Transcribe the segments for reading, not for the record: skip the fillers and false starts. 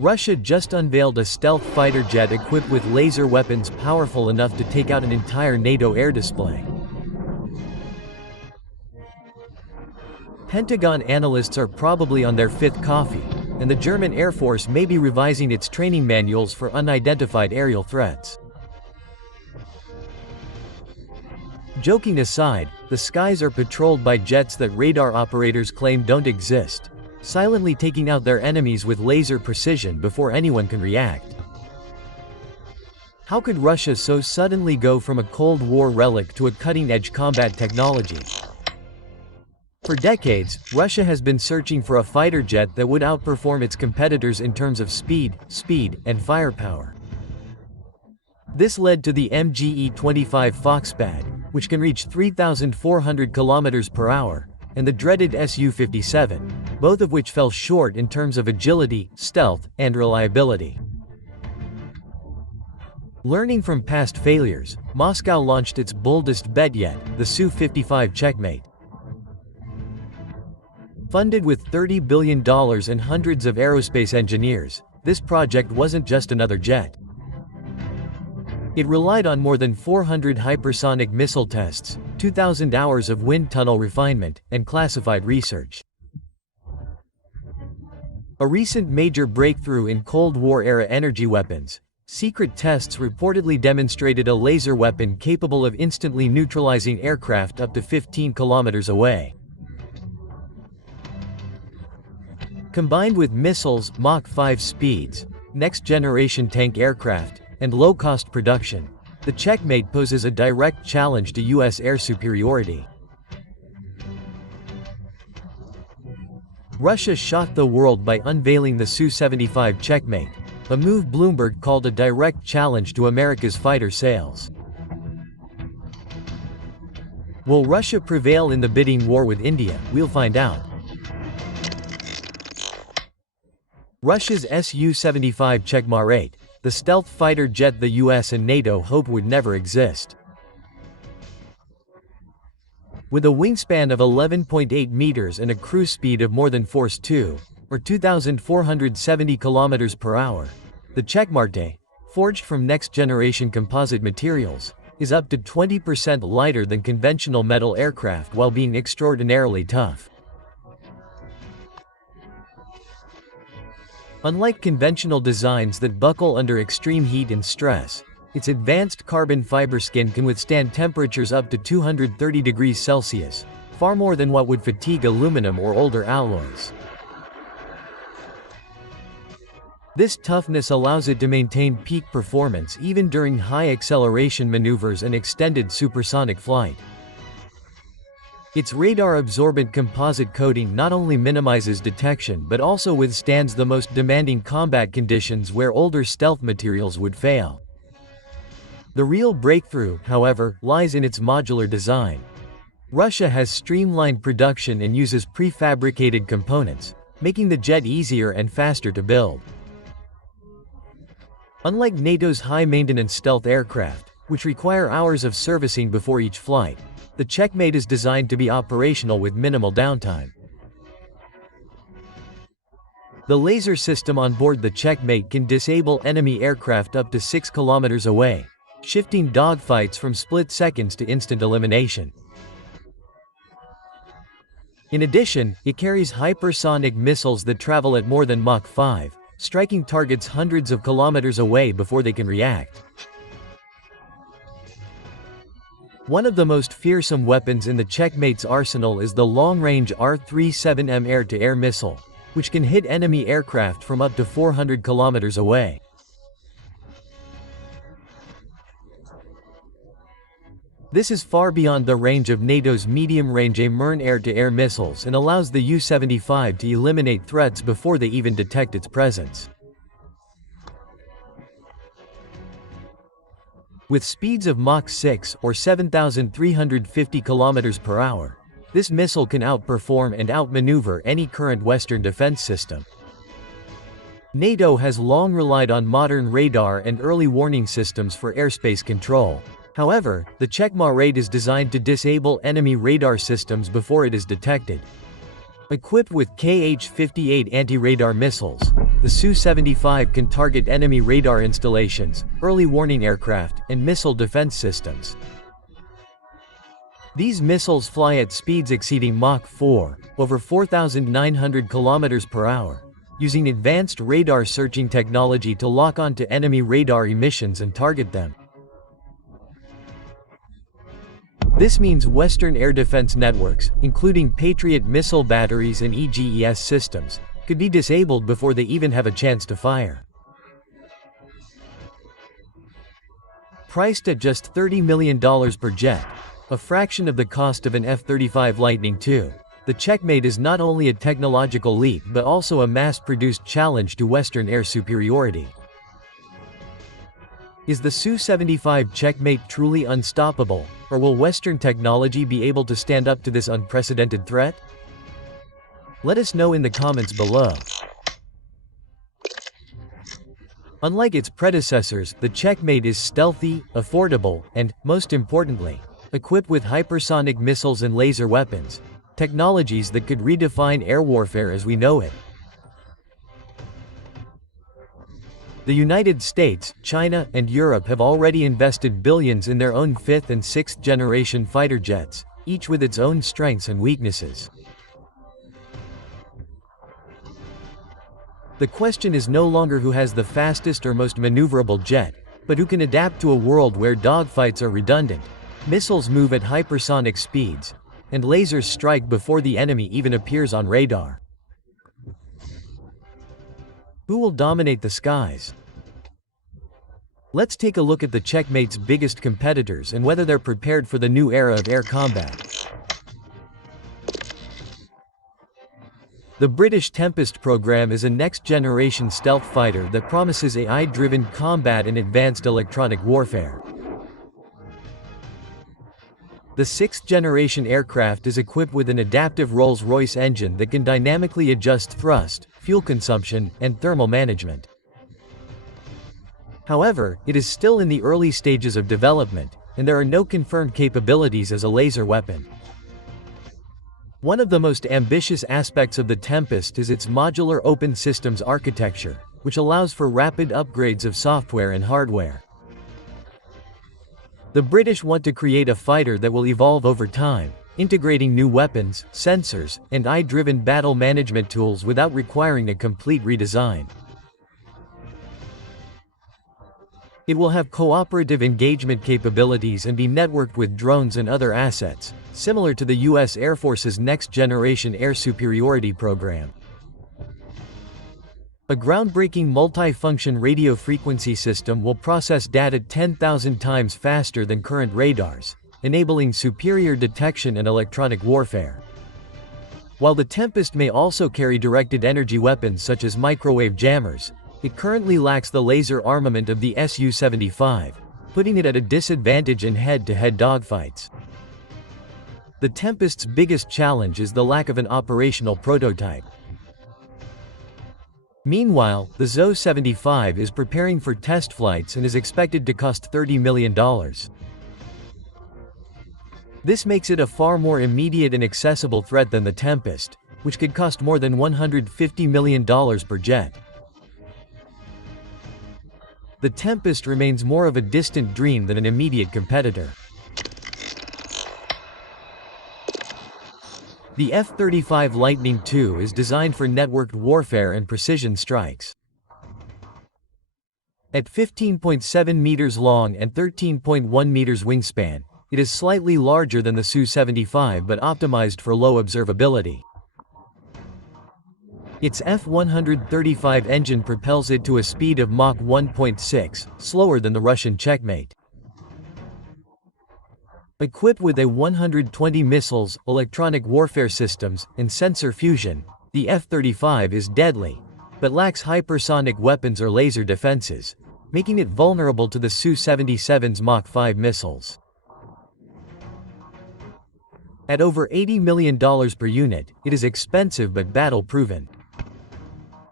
Russia just unveiled a stealth fighter jet equipped with laser weapons powerful enough to take out an entire NATO air display. Pentagon analysts are probably on their fifth coffee, and the German Air Force may be revising its training manuals for unidentified aerial threats. Joking aside, the skies are patrolled by jets that radar operators claim don't exist, silently taking out their enemies with laser precision before anyone can react. How could Russia so suddenly go from a Cold War relic to a cutting-edge combat technology? For decades, Russia has been searching for a fighter jet that would outperform its competitors in terms of speed, and firepower. This led to the MGE-25 Foxbat, which can reach 3,400 km per hour, and the dreaded Su-57, both of which fell short in terms of agility, stealth, and reliability. Learning from past failures, Moscow launched its boldest bet yet, the Su-55 Checkmate. Funded with $30 billion and hundreds of aerospace engineers, this project wasn't just another jet. It relied on more than 400 hypersonic missile tests, 2,000 hours of wind tunnel refinement, and classified research. A recent major breakthrough in Cold War-era energy weapons, secret tests reportedly demonstrated a laser weapon capable of instantly neutralizing aircraft up to 15 kilometers away. Combined with missiles, Mach 5 speeds, next-generation tank aircraft, and low-cost production, the Checkmate poses a direct challenge to U.S. air superiority. Russia shocked the world by unveiling the Su-75 Checkmate, a move Bloomberg called a direct challenge to America's fighter sales. Will Russia prevail in the bidding war with India? We'll find out. Russia's Su-75 Checkmate, the stealth fighter jet the US and NATO hoped would never exist. With a wingspan of 11.8 meters and a cruise speed of more than Force 2, or 2,470 kilometers per hour, the Checkmate, forged from next-generation composite materials, is up to 20% lighter than conventional metal aircraft while being extraordinarily tough. Unlike conventional designs that buckle under extreme heat and stress, its advanced carbon fiber skin can withstand temperatures up to 230 degrees Celsius, far more than what would fatigue aluminum or older alloys. This toughness allows it to maintain peak performance even during high-acceleration maneuvers and extended supersonic flight. Its radar-absorbent composite coating not only minimizes detection but also withstands the most demanding combat conditions where older stealth materials would fail. The real breakthrough, however, lies in its modular design. Russia has streamlined production and uses prefabricated components, making the jet easier and faster to build. Unlike NATO's high-maintenance stealth aircraft, which require hours of servicing before each flight, the Checkmate is designed to be operational with minimal downtime. The laser system on board the Checkmate can disable enemy aircraft up to 6 kilometers away, shifting dogfights from split seconds to instant elimination. In addition, it carries hypersonic missiles that travel at more than Mach 5, striking targets hundreds of kilometers away before they can react. One of the most fearsome weapons in the Checkmate's arsenal is the long-range R-37M air-to-air missile, which can hit enemy aircraft from up to 400 kilometers away. This is far beyond the range of NATO's medium-range NEUEN air-to-air missiles and allows the U-75 to eliminate threats before they even detect its presence. With speeds of Mach 6 or 7,350 km per hour, this missile can outperform and outmaneuver any current Western defense system. NATO has long relied on modern radar and early warning systems for airspace control. However, the Checkmate is designed to disable enemy radar systems before it is detected. Equipped with Kh-58 anti-radar missiles, the Su-75 can target enemy radar installations, early warning aircraft, and missile defense systems. These missiles fly at speeds exceeding Mach 4, over 4,900 km per hour, using advanced radar searching technology to lock onto enemy radar emissions and target them. This means Western air defense networks, including Patriot missile batteries and EGES systems, could be disabled before they even have a chance to fire. Priced at just $30 million per jet, a fraction of the cost of an F-35 Lightning II, the Checkmate is not only a technological leap but also a mass-produced challenge to Western air superiority. Is the Su-75 Checkmate truly unstoppable, or will Western technology be able to stand up to this unprecedented threat? Let us know in the comments below. Unlike its predecessors, the Checkmate is stealthy, affordable, and, most importantly, equipped with hypersonic missiles and laser weapons, technologies that could redefine air warfare as we know it. The United States, China, and Europe have already invested billions in their own 5th and 6th generation fighter jets, each with its own strengths and weaknesses. The question is no longer who has the fastest or most maneuverable jet, but who can adapt to a world where dogfights are redundant, missiles move at hypersonic speeds, and lasers strike before the enemy even appears on radar. Who will dominate the skies? Let's take a look at the Checkmate's biggest competitors and whether they're prepared for the new era of air combat. The British Tempest program is a next-generation stealth fighter that promises AI-driven combat and advanced electronic warfare. The 6th-generation aircraft is equipped with an adaptive Rolls-Royce engine that can dynamically adjust thrust, fuel consumption, and thermal management. However, it is still in the early stages of development, and there are no confirmed capabilities as a laser weapon. One of the most ambitious aspects of the Tempest is its modular open systems architecture, which allows for rapid upgrades of software and hardware. The British want to create a fighter that will evolve over time, integrating new weapons, sensors, and AI-driven battle management tools without requiring a complete redesign. It will have cooperative engagement capabilities and be networked with drones and other assets, similar to the U.S. Air Force's next-generation air superiority program. A groundbreaking multi-function radio frequency system will process data 10,000 times faster than current radars, enabling superior detection and electronic warfare. While the Tempest may also carry directed energy weapons such as microwave jammers, it currently lacks the laser armament of the Su-75, putting it at a disadvantage in head-to-head dogfights. The Tempest's biggest challenge is the lack of an operational prototype. Meanwhile, the Su-75 is preparing for test flights and is expected to cost $30 million. This makes it a far more immediate and accessible threat than the Tempest, which could cost more than $150 million per jet. The Tempest remains more of a distant dream than an immediate competitor. The F-35 Lightning II is designed for networked warfare and precision strikes. At 15.7 meters long and 13.1 meters wingspan, it is slightly larger than the Su-75 but optimized for low observability. Its F-135 engine propels it to a speed of Mach 1.6, slower than the Russian Checkmate. Equipped with a 120 missiles, electronic warfare systems, and sensor fusion, the F-35 is deadly, but lacks hypersonic weapons or laser defenses, making it vulnerable to the Su-77's Mach 5 missiles. At over $80 million per unit, it is expensive but battle-proven.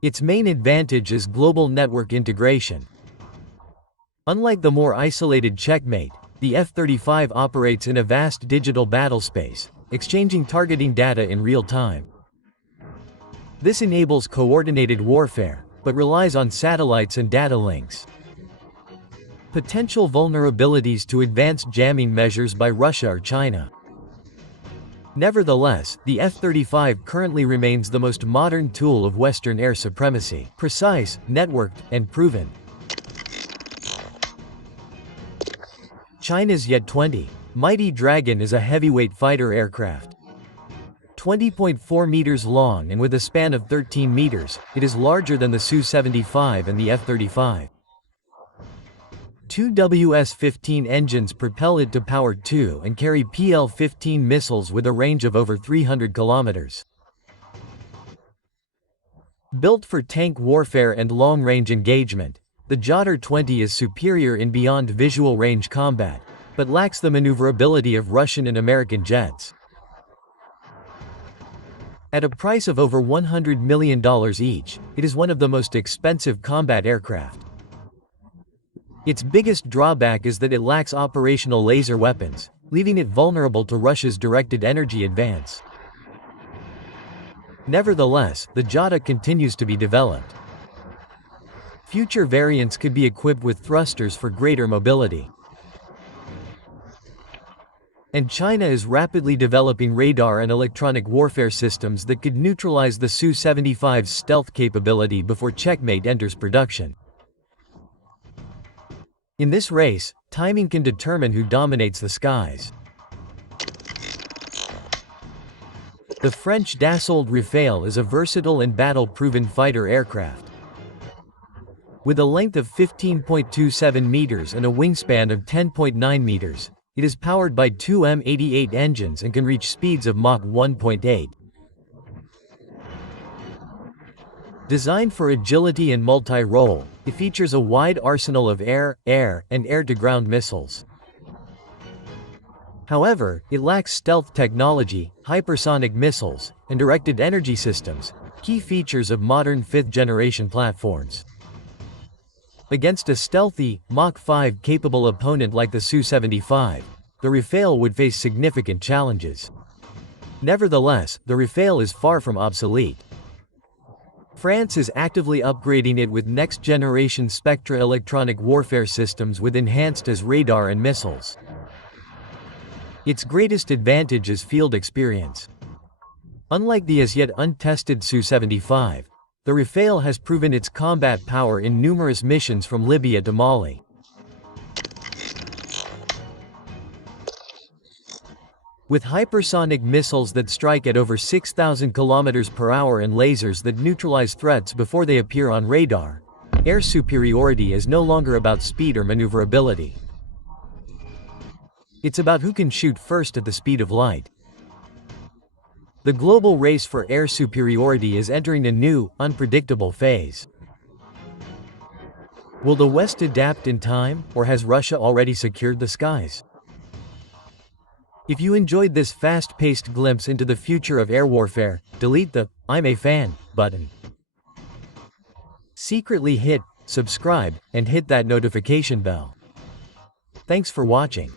Its main advantage is global network integration. Unlike the more isolated Checkmate, the F-35 operates in a vast digital battlespace, exchanging targeting data in real time. This enables coordinated warfare, but relies on satellites and data links. Potential vulnerabilities to advanced jamming measures by Russia or China. Nevertheless, the F-35 currently remains the most modern tool of Western air supremacy, precise, networked, and proven. China's Jet-20 Mighty Dragon is a heavyweight fighter aircraft. 20.4 meters long and with a span of 13 meters, it is larger than the Su-75 and the F-35. Two WS-15 engines propel it to Power 2 and carry PL-15 missiles with a range of over 300 kilometers. Built for tank warfare and long-range engagement, the Jet-20 is superior in beyond visual range combat, but lacks the maneuverability of Russian and American jets. At a price of over $100 million each, it is one of the most expensive combat aircraft. Its biggest drawback is that it lacks operational laser weapons, leaving it vulnerable to Russia's directed energy advance. Nevertheless, the Jet continues to be developed. Future variants could be equipped with thrusters for greater mobility. And China is rapidly developing radar and electronic warfare systems that could neutralize the Su-75's stealth capability before checkmate enters production. In this race, timing can determine who dominates the skies. The French Dassault Rafale is a versatile and battle-proven fighter aircraft. With a length of 15.27 meters and a wingspan of 10.9 meters, it is powered by two M88 engines and can reach speeds of Mach 1.8. Designed for agility and multi-role, it features a wide arsenal of air, and air-to-ground missiles. However, it lacks stealth technology, hypersonic missiles, and directed energy systems, key features of modern fifth-generation platforms. Against a stealthy, Mach 5 capable opponent like the Su-75, the Rafale would face significant challenges. Nevertheless, the Rafale is far from obsolete. France is actively upgrading it with next-generation Spectra electronic warfare systems with enhanced as radar and missiles. Its greatest advantage is field experience. Unlike the as yet untested Su-75, the Rafale has proven its combat power in numerous missions from Libya to Mali. With hypersonic missiles that strike at over 6,000 km per hour and lasers that neutralize threats before they appear on radar, air superiority is no longer about speed or maneuverability. It's about who can shoot first at the speed of light. The global race for air superiority is entering a new, unpredictable phase. Will the West adapt in time, or has Russia already secured the skies? If you enjoyed this fast-paced glimpse into the future of air warfare, delete the "I'm a fan" button. Secretly hit subscribe and hit that notification bell. Thanks for watching.